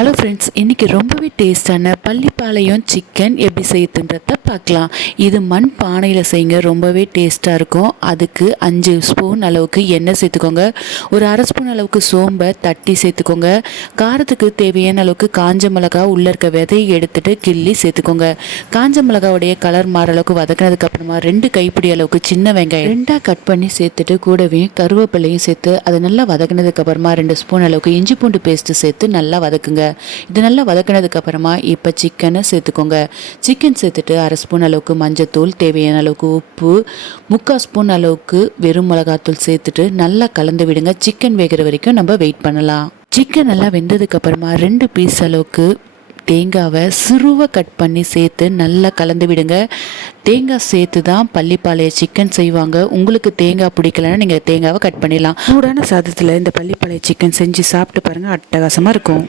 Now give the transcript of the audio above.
Hello friends இன்றைக்கி ரொம்பவே டேஸ்டான பள்ளிப்பாளையம் சிக்கன் எப்படி செய்யுதுன்றத பார்க்கலாம். இது மண் பானையில் செய்யுங்க ரொம்பவே டேஸ்ட்டாக இருக்கும். அதுக்கு அஞ்சு ஸ்பூன் அளவுக்கு எண்ணெய் சேர்த்துக்கோங்க. ஒரு அரை ஸ்பூன் அளவுக்கு சோம்பை தட்டி சேர்த்துக்கோங்க. காரத்துக்கு தேவையான அளவுக்கு காஞ்ச மிளகா உள்ளே இருக்க விதையை எடுத்துகிட்டு கிள்ளி சேர்த்துக்கோங்க. காஞ்ச மிளகாவுடைய கலர் மாற அளவுக்கு வதக்கினதுக்கு அப்புறமா ரெண்டு கைப்பிடி அளவுக்கு சின்ன வெங்காயம் ரெண்டாக கட் பண்ணி சேர்த்துட்டு கூடவே கருவேப்பிலையும் சேர்த்து அதை நல்லா வதக்கினதுக்கு அப்புறமா ரெண்டு ஸ்பூன் அளவுக்கு இஞ்சி பூண்டு பேஸ்ட்டு சேர்த்து நல்லா வதக்குங்க. இது நல்லா வதக்கினதுக்கு அப்புறமா இப்போ சிக்கனை சேர்த்துக்கோங்க. சிக்கன் சேர்த்துட்டு அரை ஸ்பூன் அளவுக்கு மஞ்சத்தூள் தேவையான அளவுக்கு உப்பு முக்கால் ஸ்பூன் அளவுக்கு வெறும் மிளகாத்தூள் சேர்த்துட்டு நல்லா கலந்து விடுங்க. சிக்கன் வேகிற வரைக்கும் நம்ம வெயிட் பண்ணலாம். சிக்கன் நல்லா வெந்ததுக்கு அப்புறமா ரெண்டு பீஸ் அளவுக்கு தேங்காவை சிறுவை கட் பண்ணி சேர்த்து நல்லா கலந்து விடுங்க. தேங்காய் சேர்த்து தான் பள்ளிப்பாளைய சிக்கன் செய்வாங்க. உங்களுக்கு தேங்காய் பிடிக்கலன்னா நீங்கள் தேங்காவை கட் பண்ணிடலாம். சூடான சாதத்தில் இந்த பள்ளிப்பாளைய சிக்கன் செஞ்சு சாப்பிட்டு பாருங்கள் அட்டகாசமாக இருக்கும்.